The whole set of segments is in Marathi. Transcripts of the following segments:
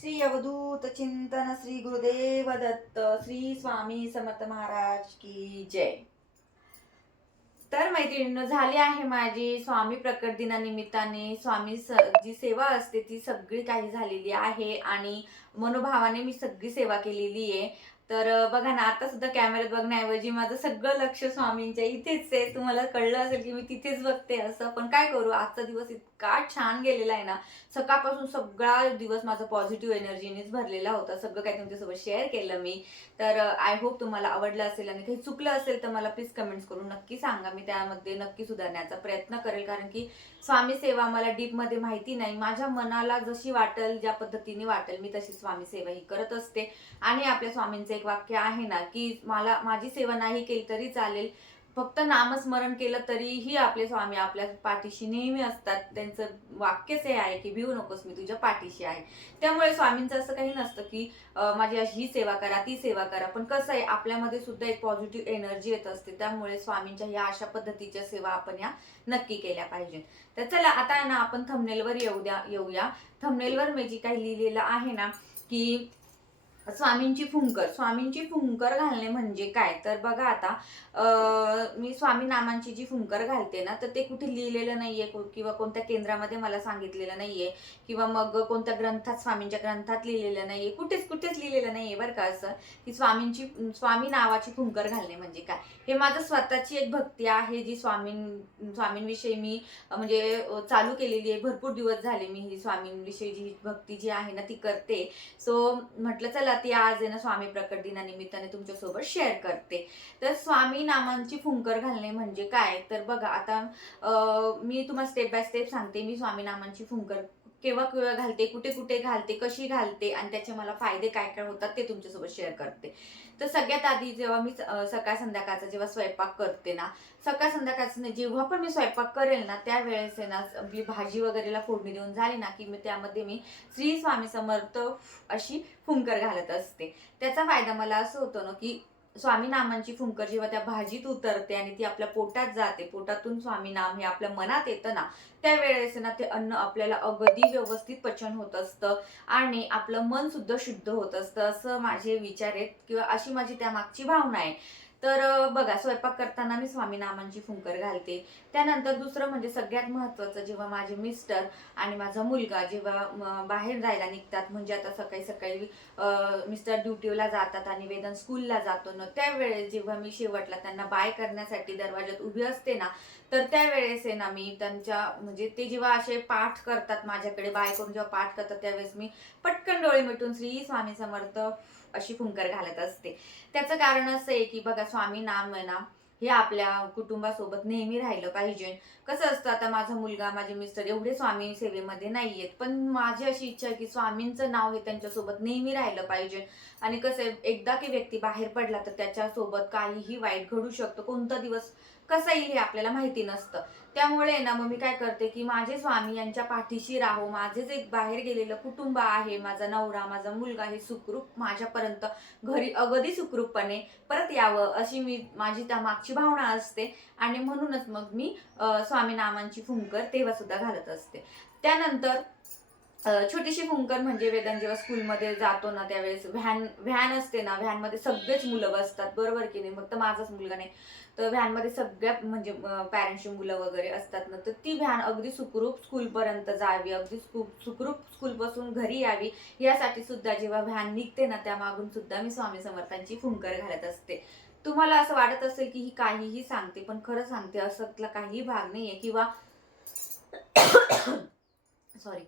श्री अवधूत चिंतन श्री गुरुदेव दत्त श्री स्वामी समर्थ महाराज की जय. तर मैत्रिणींनो झाली आहे माझी स्वामी प्रकट दिनानिमित्ताने स्वामी स जी सेवा असते ती सगळी काही झालेली आहे आणि मनोभावाने मी सगळी सेवा केलेली आहे. तर बघा ना आता सुद्धा कॅमेऱ्यात बघण्याऐवजी माझं सगळं लक्ष स्वामींच्या इथेच आहे. तुम्हाला कळलं असेल की मी तिथेच बघते असं. पण काय करू आजचा दिवस इतका छान गेलेला आहे ना सकाळपासून सगळा दिवस माझा पॉझिटिव्ह एनर्जीनेच भरलेला होता. सगळं काही तुमच्यासोबत शेअर केलं मी. तर uh, आय होप तुम्हाला आवडलं असेल आणि काही चुकलं असेल तर मला प्लीज कमेंट्स करून नक्की सांगा. मी त्यामध्ये नक्की सुधारण्याचा प्रयत्न करेल. कारण की स्वामी सेवा मला डीपमध्ये माहिती नाही. माझ्या मनाला जशी वाटेल ज्या पद्धतीने वाटेल मी तशी स्वामी सेवा ही करत असते. आणि आपल्या स्वामींचं एक वाक्य आहे ना की मला माझी सेवा नाही केली तरी चालेल. फक्त नामस्मरण केलं तरीही आपले स्वामी आपल्या पाठीशी नेहमी असतात. त्यांचं वाक्यच हे आहे की भिवू नकोस मी तुझ्या पाठीशी आहे. त्यामुळे स्वामींचं असं काही नसतं की माझी अशी ही सेवा करा ती सेवा करा. पण कसं आहे आपल्यामध्ये सुद्धा एक पॉझिटिव्ह एनर्जी येत असते. त्यामुळे स्वामींच्या ह्या अशा पद्धतीच्या सेवा आपण या नक्की केल्या पाहिजेत. तर चला आता आहे ना आपण थमनेलवर येऊ द्या येऊया. थमनेलवर मी जी काही लिहिलेलं आहे ना की स्वामींची फुंकर. स्वामींची फुंकर घालणे म्हणजे काय? तर बघा आता मी स्वामी नामांची जी फुंकर घालते ना तर ते कुठे लिहिलेलं नाहीये किंवा कोणत्या केंद्रामध्ये मला सांगितलेलं नाहीये किंवा मग कोणत्या ग्रंथात स्वामींच्या ग्रंथात लिहिलेलं नाहीये कुठेच कुठेच लिहिलेलं नाहीये बरं का असं की स्वामींची स्वामी नावाची फुंकर घालणे म्हणजे काय? हे माझं स्वतःची एक भक्ती आहे जी स्वामीं स्वामींविषयी मी म्हणजे चालू केलेली आहे. भरपूर दिवस झाले मी ही स्वामींविषयी जी भक्ती जी आहे ना ती करते. सो म्हटलं चला ती आज आहे ना स्वामी प्रकट दिनानिमित्ताने तुमच्यासोबत शेअर करते. तर स्वामी नामांची फुंकर घालणे म्हणजे काय? तर बघा आता मी तुम्हाला स्टेप बाय स्टेप सांगते मी स्वामी नामांची फुंकर केव्हा केव्हा घालते कुठे कुठे घालते कशी घालते आणि त्याचे मला फायदे काय काय होतात ते तुमच्यासोबत शेअर करते. तर सगळ्यात आधी जेव्हा मी सकाळ संध्याकाळचा जेव्हा स्वयंपाक करते ना सकाळ संध्याकाळचं जेव्हा पण मी स्वयंपाक करेल ना त्यावेळेस आहे ना आपली भाजी वगैरेला फोडणी देऊन झाली ना की मी त्यामध्ये मी श्री स्वामी समर्थ अशी फुंकर घालत असते. त्याचा फायदा मला असं होतो ना की स्वामी नामांची फुंकर जेव्हा त्या भाजीत उतरते आणि ती आपल्या पोटात जाते पोटातून स्वामी नाम हे आपल्या मनात येतं ना त्यावेळेस ना ते अन्न आपल्याला अगदी व्यवस्थित पचन होत असतं आणि आपलं मन सुद्धा शुद्ध होत असतं. असं माझे विचार आहेत किंवा अशी माझी त्यामागची भावना आहे. तर बघा स्वयंपाक करताना मी स्वामी नामांची फुंकर घालते. त्यानंतर दुसरं म्हणजे सगळ्यात महत्त्वाचं जेव्हा माझे मिस्टर आणि माझा मुलगा जेव्हा बाहेर जायला निघतात म्हणजे आता सकाळी सकाळी मिस्टर ड्युटीला जातात आणि वेदन स्कूलला जातो ना त्यावेळेस जेव्हा मी शेवटला त्यांना बाय करण्यासाठी दरवाज्यात उभी असते ना तर त्यावेळेस आहे ना मी त्यांच्या म्हणजे ते जेव्हा असे पाठ करतात माझ्याकडे बाय करून जेव्हा पाठ करतात त्यावेळेस मी पटकन डोळे मिटून श्री स्वामी समर्थ अशी फुंकर घालत असते. त्याचं कारण असं आहे की बघा स्वामी नाम आहे ना हे आपल्या कुटुंबासोबत नेहमी राहिलं पाहिजे. कसं असतं आता माझा मुलगा माझे मिस्टर एवढे स्वामी सेवेमध्ये नाही आहेत पण माझी अशी इच्छा आहे की स्वामींचं नाव हे त्यांच्यासोबत नेहमी राहिलं पाहिजे. आणि कसं आहे एकदा की व्यक्ती बाहेर पडला तर त्याच्यासोबत काहीही वाईट घडू शकतं. कोणता दिवस कसा येईल हे आपल्याला माहिती नसतं. त्यामुळे ना मग मी काय करते की माझे स्वामी यांच्या पाठीशी राहो. माझे जे बाहेर गेलेलं कुटुंब आहे माझा नवरा माझा मुलगा हे सुखरूप माझ्यापर्यंत घरी अगदी सुखरूपपणे परत यावं अशी मी माझी त्या मागची भावना असते. आणि म्हणूनच मग मी स्वामी नामांची फुंकर तेव्हा सुद्धा घालत असते. त्यानंतर छोटीशी फुंकर म्हणजे वेदन जेव्हा स्कूलमध्ये जातो ना त्यावेळेस व्हॅन व्हॅन असते ना व्हॅनमध्ये सगळेच मुलं बसतात. बरोबर की नाही? फक्त माझाच मुलगा नाही. तर व्हॅनमध्ये सगळ्या म्हणजे पॅरेंट्सची मुलं वगैरे असतात ना तर ती व्हॅन अगदी सुखरूप स्कूलपर्यंत जावी अगदी स्कू सुखरूप स्कूलपासून घरी यावी. यासाठी सुद्धा जेव्हा व्हॅन निघते ना त्या मागून सुद्धा मी स्वामी समर्थांची फुंकर घालत असते. तुम्हाला असं वाटत असेल की ही काहीही सांगते पण खरं सांगते असं काहीही भाग नाही आहे किंवा सॉरी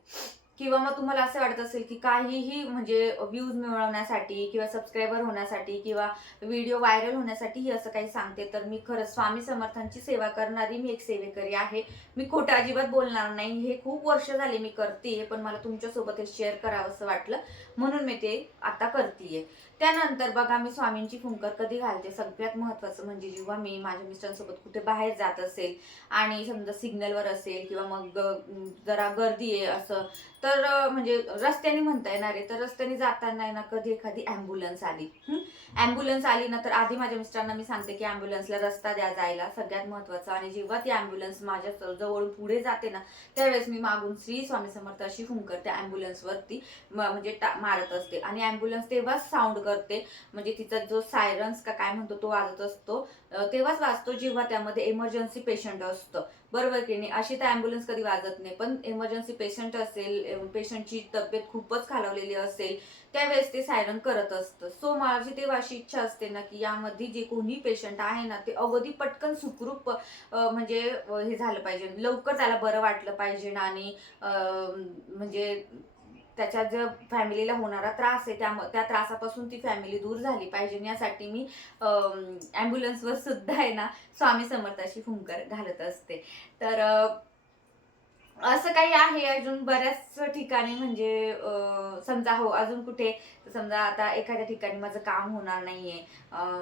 किंवा मग तुम्हाला असं वाटत असेल की काहीही म्हणजे व्ह्यूज मिळवण्यासाठी किंवा सबस्क्रायबर होण्यासाठी किंवा व्हिडिओ व्हायरल होण्यासाठी ही असं काही सांगते तर मी खरंच स्वामी समर्थांची सेवा करणारी मी एक सेवेकरी आहे. मी खोटं अजिबात बोलणार नाही. हे खूप वर्ष झाले मी करते पण मला तुमच्यासोबत हे शेअर करावं असं वाटलं. म्हणून मी ते आता करते त्यानंतर बघा मी स्वामींची फुंकर कधी घालते? सगळ्यात महत्वाचं म्हणजे जेव्हा मी माझ्या मिस्टरांसोबत कुठे बाहेर जात असेल आणि समजा सिग्नलवर असेल किंवा मग जरा गर्दी आहे असं तर म्हणजे रस्त्याने म्हणता येणार आहे. तर रस्त्याने जाताना ना कधी एखादी ॲम्ब्युलन्स आली. ॲम्ब्युलन्स आली ना तर आधी माझ्या मिस्टरांना मी सांगते की ॲम्ब्युलन्सला रस्ता द्या जायला. सगळ्यात महत्त्वाचं आणि जेव्हा ती ॲम्ब्युलन्स माझ्या जवळ जवळून पुढे जाते ना त्यावेळेस मी मागून श्री स्वामी समर्थ अशी हुंकर त्या ॲम्ब्युलन्सवरती म्हणजे मारत असते. आणि ॲम्ब्युलन्स तेव्हाच साऊंड करते. म्हणजे तिचा जो सायरन्स का काय म्हणतो तो वाजत असतो. तेव्हाच वाजतो जेव्हा त्यामध्ये इमर्जन्सी पेशंट असतं. बरोबर की नाही? अशी तर ॲम्ब्युलन्स कधी वाजत नाही. पण इमर्जन्सी पेशंट असेल पेशंटची तब्येत खूपच खालवलेली असेल त्यावेळेस ते सायरन करत असतं. सो माझी तेव्हा अशी इच्छा असते ना की यामध्ये जे कोणी पेशंट आहे ना ते अवधी पटकन सुखरूप म्हणजे हे झालं पाहिजे. लवकर त्याला बरं वाटलं पाहिजे आणि म्हणजे त्याच्या ज्या फॅमिलीला होणारा त्रास आहे त्या त्या त्रासापासून ती फॅमिली दूर झाली पाहिजे. यासाठी मी ॲम्ब्युलन्सवर सुद्धा आहे ना स्वामी समर्थाशी फुंकर घालत असते. तर असं काही आहे अजून बऱ्याच ठिकाणी म्हणजे समजा हो अजून कुठे? समजा आता एखाद्या ठिकाणी माझं काम होणार नाहीये.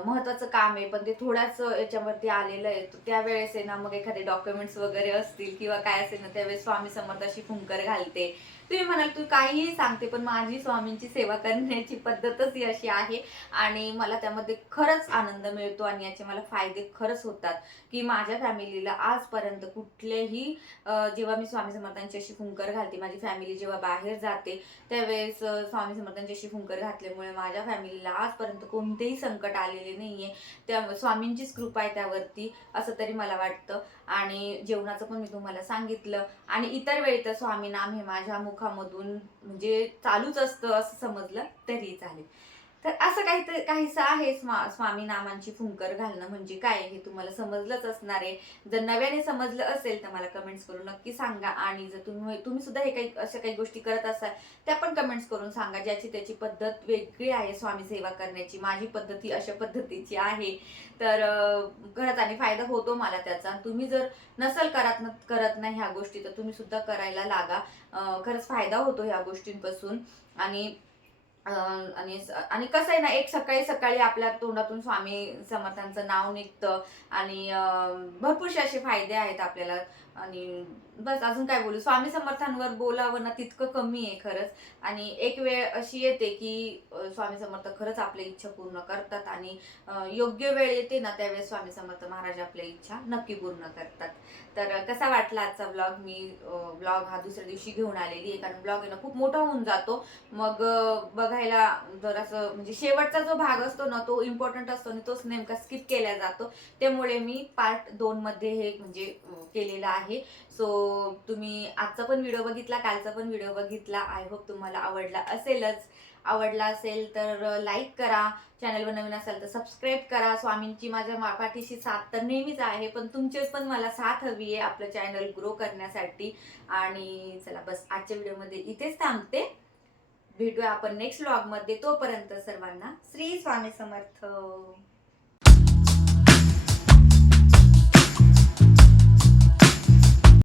महत्वाचं काम आहे पण ते थोड्याच याच्यावरती आलेलं आहे. तर त्यावेळेस आहे ना मग एखादे डॉक्युमेंट्स वगैरे असतील किंवा काय असेल ना त्यावेळेस स्वामी समर्थाशी फुंकर घालते. तुम्ही म्हणाल तू काहीही सांगते पण माझी स्वामींची सेवा करण्याची पद्धतच ही अशी आहे. आणि मला त्यामध्ये खरंच आनंद मिळतो आणि याचे मला फायदे खरंच होतात की माझ्या फॅमिलीला आजपर्यंत कुठलेही जेव्हा मी स्वामी समर्थांची अशी फुंकर घालते माझी फॅमिली जेव्हा बाहेर जाते त्यावेळेस स्वामी समर्थांची अशी फुंकर घातल्यामुळे माझ्या फॅमिलीला आजपर्यंत कोणतेही संकट आलेले नाहीये. त्या स्वामींचीच कृपा आहे त्यावरती असं तरी मला वाटतं. आणि जेवणाचं पण मी तुम्हाला सांगितलं. आणि इतर वेळी तर स्वामी नाम हे माझ्या मुख मुखामधून म्हणजे चालूच असतं असं समजलं तरी चालेल. तर असं काही तर काहीसं आहे स्वा स्वामी नामांची फुंकर घालणं म्हणजे काय हे तुम्हाला समजलंच असणार आहे. जर नव्याने समजलं असेल तर मला कमेंट्स करून नक्की सांगा. आणि जर तुम्ही तुम्ही सुद्धा हे काही अशा काही गोष्टी करत असाल त्या पण कमेंट्स करून सांगा ज्याची त्याची पद्धत वेगळी आहे स्वामी सेवा करण्याची. माझी पद्धती अशा पद्धतीची आहे. तर अं, खरंच आणि फायदा होतो मला त्याचा. तुम्ही जर नसल करत करत नाही ह्या गोष्टी तर तुम्ही सुद्धा करायला लागा. खरंच फायदा होतो ह्या गोष्टींपासून. आणि आणि आणि कसं आहे ना एक सकाळी सकाळी आपल्या तोंडातून स्वामी समर्थांचं नाव निघतं आणि भरपूरसे असे फायदे आहेत आपल्याला. आणि बस अजून काय बोलू? स्वामी समर्थांवर बोलावं ना तितकं कमी आहे खरंच. आणि एक वेळ अशी येते की स्वामी समर्थ खरंच आपल्या इच्छा पूर्ण करतात आणि योग्य वेळ येते ना त्यावेळेस स्वामी समर्थ महाराज आपल्या इच्छा नक्की पूर्ण करतात. तर कसा वाटला आजचा ब्लॉग मी ब्लॉग हा दुसऱ्या दिवशी घेऊन आलेली आहे कारण ब्लॉग आहे ना खूप मोठा होऊन जातो. मग बघ बघायला जरासं म्हणजे शेवटचा जो भाग असतो ना तो इम्पॉर्टंट असतो आणि तोच नेमका स्किप केला जातो. त्यामुळे मी पार्ट दोन मध्ये हे म्हणजे केलेलं आहे. सो तुम्ही आजचा पण व्हिडिओ बघितला कालचा पण व्हिडिओ बघितला. आय होप तुम्हाला आवडला असेलच. आवडला असेल तर लाईक करा. चॅनलवर नवीन असाल तर सबस्क्राईब करा. स्वामींची माझ्या पाठीशी साथ तर नेहमीच आहे पण तुमचे पण मला साथ हवी आहे आपलं चॅनल ग्रो करण्यासाठी. आणि चला बस आजच्या व्हिडिओमध्ये इथेच थांबते. भेटूया आपण नेक्स्ट व्लॉगमध्ये तोपर्यंत सर्वांना श्री स्वामी समर्थ.